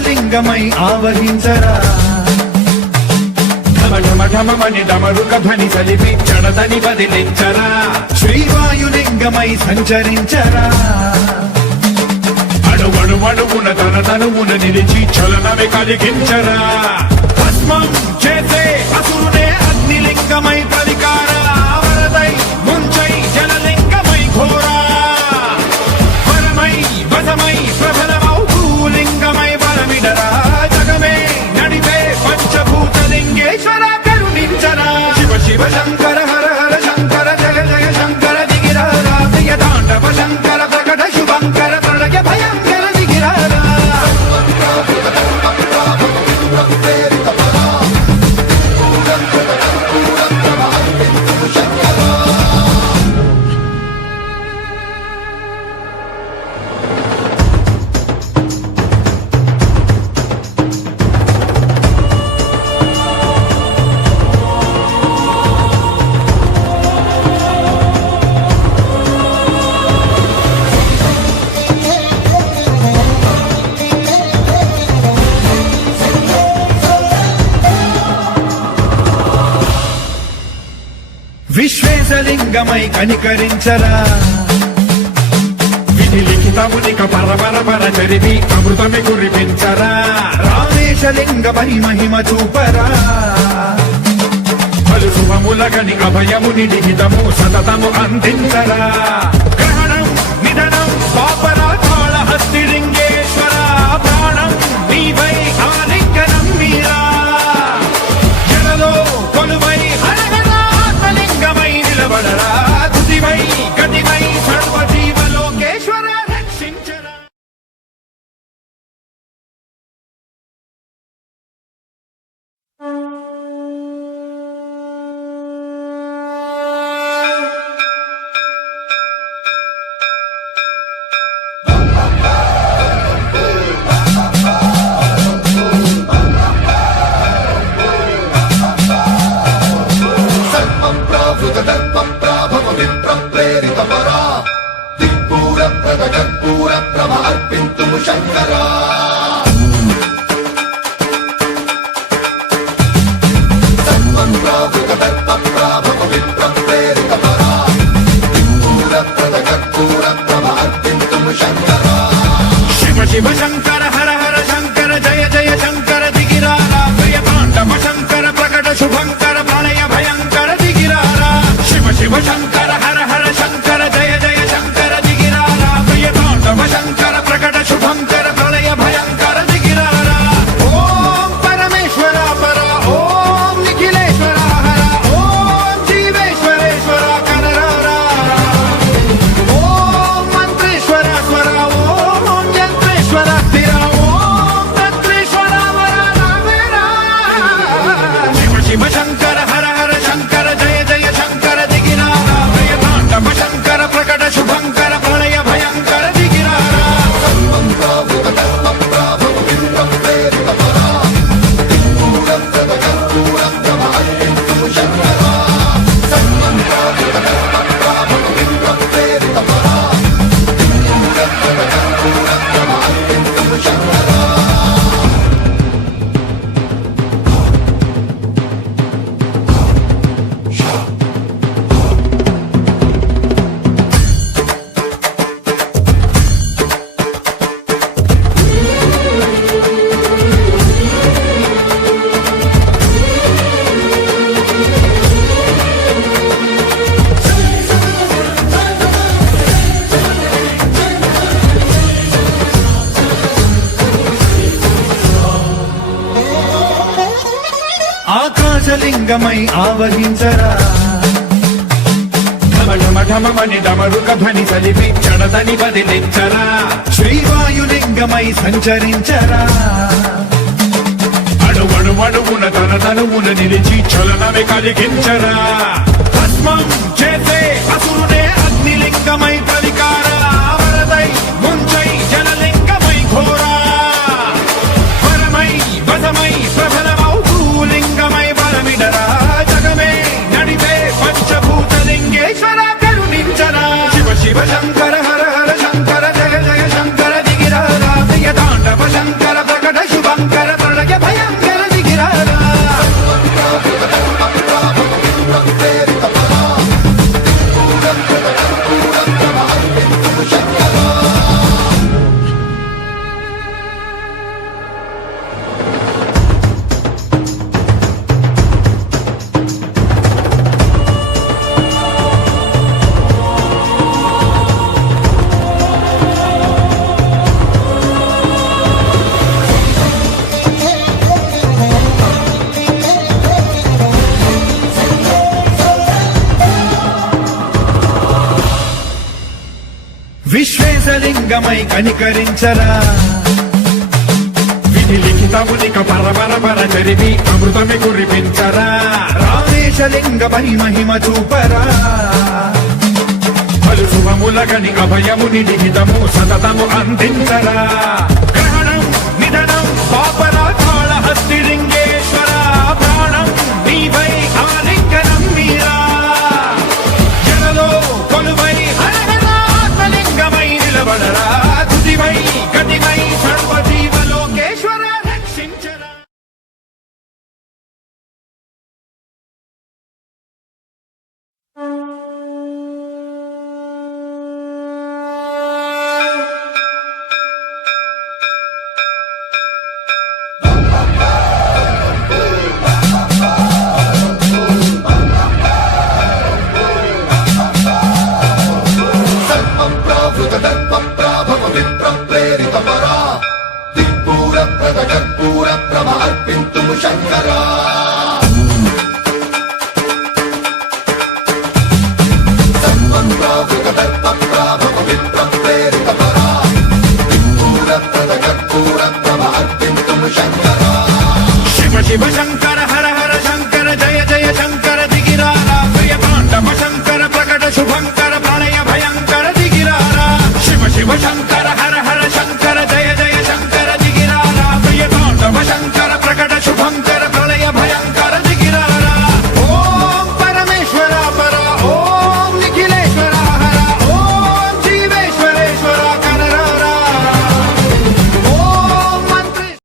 ఆకాశలింగమై ఆవహించరా ఢమఢమఢమని డమరుక ధ్వని సలిపి జడదని బదిలించరా శ్రీవాయులింగమై సంచరించరా అణువణువున తన తనువున నిలిచి చలనమే కలిగించరా భస్మం చేసే అసురునే అగ్నిలింగమై ప్రతికారా వరదై ముంచై జలలింగమై ఘోరా వరమై వసమై ప్రబలమౌ భూలింగమై వరమిడరా జగమే నడిపే పంచభూతలింగేశ్వర కరుణించరా శివ శివ శంకర హర హర శంకర జయ జయ శంకర దిగిరారా ప్రియ తాండవ శంకర ప్రకట శుభంకర ప్రళయ భయంకర దిగిరారా విశ్వేశలింగమై కనికరించరా విధి లిఖితమునిక పరపర చరివి అమృతమి కురిపించరా రామేశలింగమై మహిమ చూపరా పలు శుభములగని అభయముని లిఖితము సతతము అందించరా గ్రహణం నిధనం పాపరా కాళహస్తి లింగేశ్వర ప్రాణం నీవై ఆలింగనం మీరా జలలో కొలువై హరహరాత్మలింగమై నిలబడరా తుదివై గతివై సర్వజీవలోకేశ్వర రక్షించరా శివ శివ శంకర హర హర శంకర జయ జయ శంకర దిగిరారా ప్రియ తాండవ శంకర ప్రకట శుభంకర ప్రళయ భయంకర దిగిరారా శివ శివ శంకర హర హర శంకర జయ జయ శంకర దిగిరారా ప్రియ తాండవ శంకర ప్రకట శుభంకర ప్రళయ భయంకర దిగిరారా ఓం పరమేశ్వర పర ఓం నిఖిలేశ్వర హర ఓం జీవేశ్వరేశ్వర కరరారా ఓం మంత్రేశ్వర స్వర ఓం యంత్రేశ్వర స్థిర ఓం తంత్రేశ్వర వర రావేరా శివ శివ శంకర హర హర శంకర జయ జయ శంకర దిగిరారా ప్రియ తాండవ శంకర ప్రకట శుభంకర ప్రళయ భయంకర దిగిరారా ఆకాశలింగమై ఆవహించరా ఢమఢమఢమని డమరుక ధ్వని సలిపి జడదని బదిలించరా శ్రీవాయులింగమై సంచరించరా అణువణువున తన తనువున నిలిచి చలనమే కలిగించరా భస్మం చేసే అసురునే అగ్నిలింగమై ప్రతికారా వరదై ముంచై జలలింగమై ఘోరా వరమై వసమై ప్రబలమౌ భూలింగమై వరమిడరా జగమే నడిపే పంచభూతలింగేశ్వర కరుణించరా శివ శివ శంకర హర హర శంకర జయ జయ శంకర దిగిరారా ప్రియ తాండవ శంకర ప్రకట శేషలింగమై కనికరించరా విధి లిఖితమునిక పర చరివి అమృతమి కురిపించరా రామేశలింగమై మహిమ చూపరా పలు శుభములగని అభయముని లిఖితము సతతము అందించరా గ్రహణం నిధనం పాపరాకాళ హస్తిలింగేశ్వర ప్రాణం నీవై ఆలింగనం మీరా జనలో కొలువై హరహరాత్మలింగమై నిలబడరా తుదివై గతివై సర్వజీవలోకేశ్వర రక్షించరా సర్వప్రావృతదర్పప్రాభవ విప్రప్రేరితపరా దిక్పూర ప్రద కర్పూర ప్రభ అర్పింతుము శంకరా